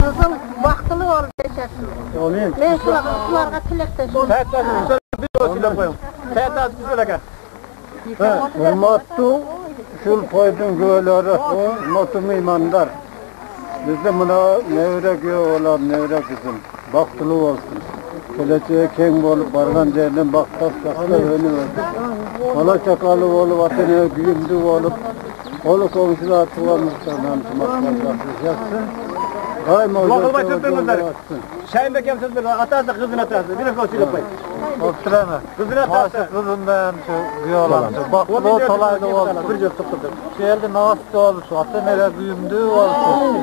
Kızım vaxtlı ol deşəsin. Mən sularga tiləkdəşim. Səyətləşim, bir olsuyla koyun. Səyətləşim, bir söyləkə. Hürmatlı şul koydun göyləri, hürmatlı mimandar. Bizde buna nevre göğü olan nevre kızım. Baktılı olsun. Geleceğe keng olup bargan yerden baktas sakla önü versin. Mala çakalı olup atene güyümdü olup olu komşular tuvamışlardan tumaklar yapsın. Lokılma tüttürmüzler. Şahin Bekem sözleri atarsa kızını atarsın. Bir de olsuyla koyun. Oturama. Kızını atarsın. Kızından şu güyolansı. Baktılı tolaylı olsun. Şu elde nağıstı olsun. Atene güyümdü olsun.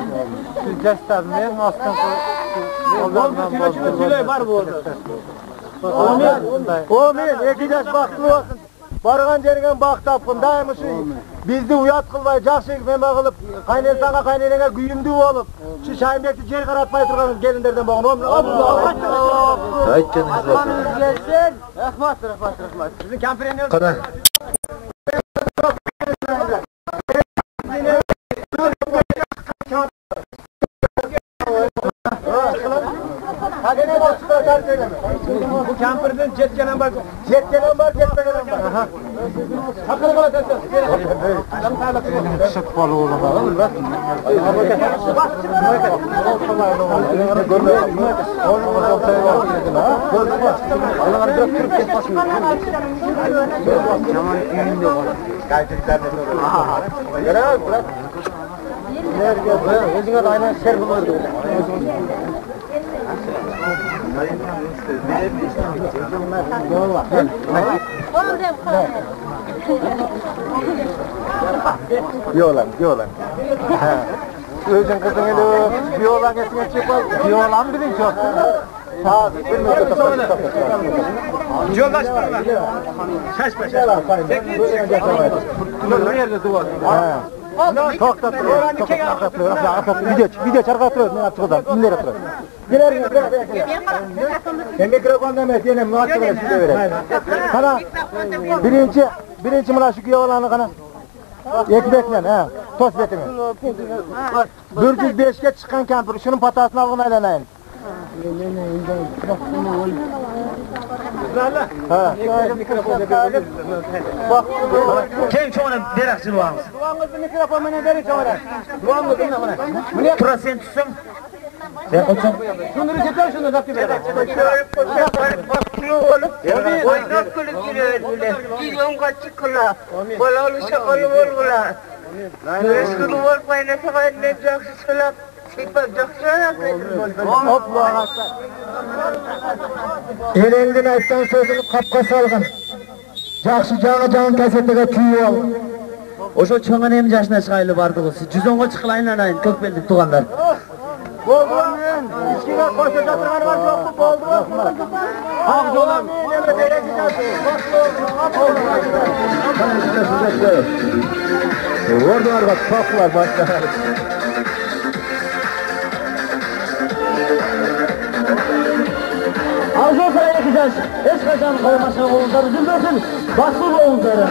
Şu cestazmeyen aslında var bu orada. Amin. İki yaş baktılı olsun. Bargan jergen bak tapkın daim şu bizdi uyat kılbay jakşı meme kılıp kaynensanga kaynenene güyümdü olup şu Şahinbekti jer karatmay turgan gelinlerden bagın. Aytcanız olsun. Gelsin. Rahmat. Sizin kamperenler. Qara. Bu kamperden jet gelen var. Jet gelen var. Takılı bana teslim. Sık balı olur. Özüne de aynen şer bulurdu. Yolan. Özün kızın eli yolan esine çıkmaz. Yolan bilin çok. Yoldaşlarına. Şaşma. Nerede duvar? Çok tatlı. Video çarkatıyor. Ne yaptığı İnler atıyor. Girer. Ben mikrofon demek yine muhatçı var size öyle. Kana birinci mına şu yolanı kana. Ekmekle ha. Tost betimi. 405'e çıkan kampır şunun patasını alın aylanayın. Ha. Kim çoğuna dereksin varmış? Duanızı mikrofon bana verin çoğuna. Duanızı dinle bana. Tura sen tutsun. Sen tutsun. Şunları çeker şunu da bir Oynak kulüpçüler, dilon kaçıkla, balalı şakalı olgular. Eskulu olmayın, efendim, jakşı sılap, sipap jakşı Hopla. Elengin ayttan sözünü kapka salgın. Jakşı жаңы kasetege tüyü al. Oşo çoğun hem yaşına çıkaylı bardığız. 110'a çıkılayın anayın kökbellik tuğanlar. Boldu mu? İçkiga koşa jatırgan var joktu boldu mu? Ak jolam. Orada bak paklar başlar. Arzu sarayı Bakacağız. Hiç kaçan kaymaşan oğulları üzülmesin. Baksın oğulları.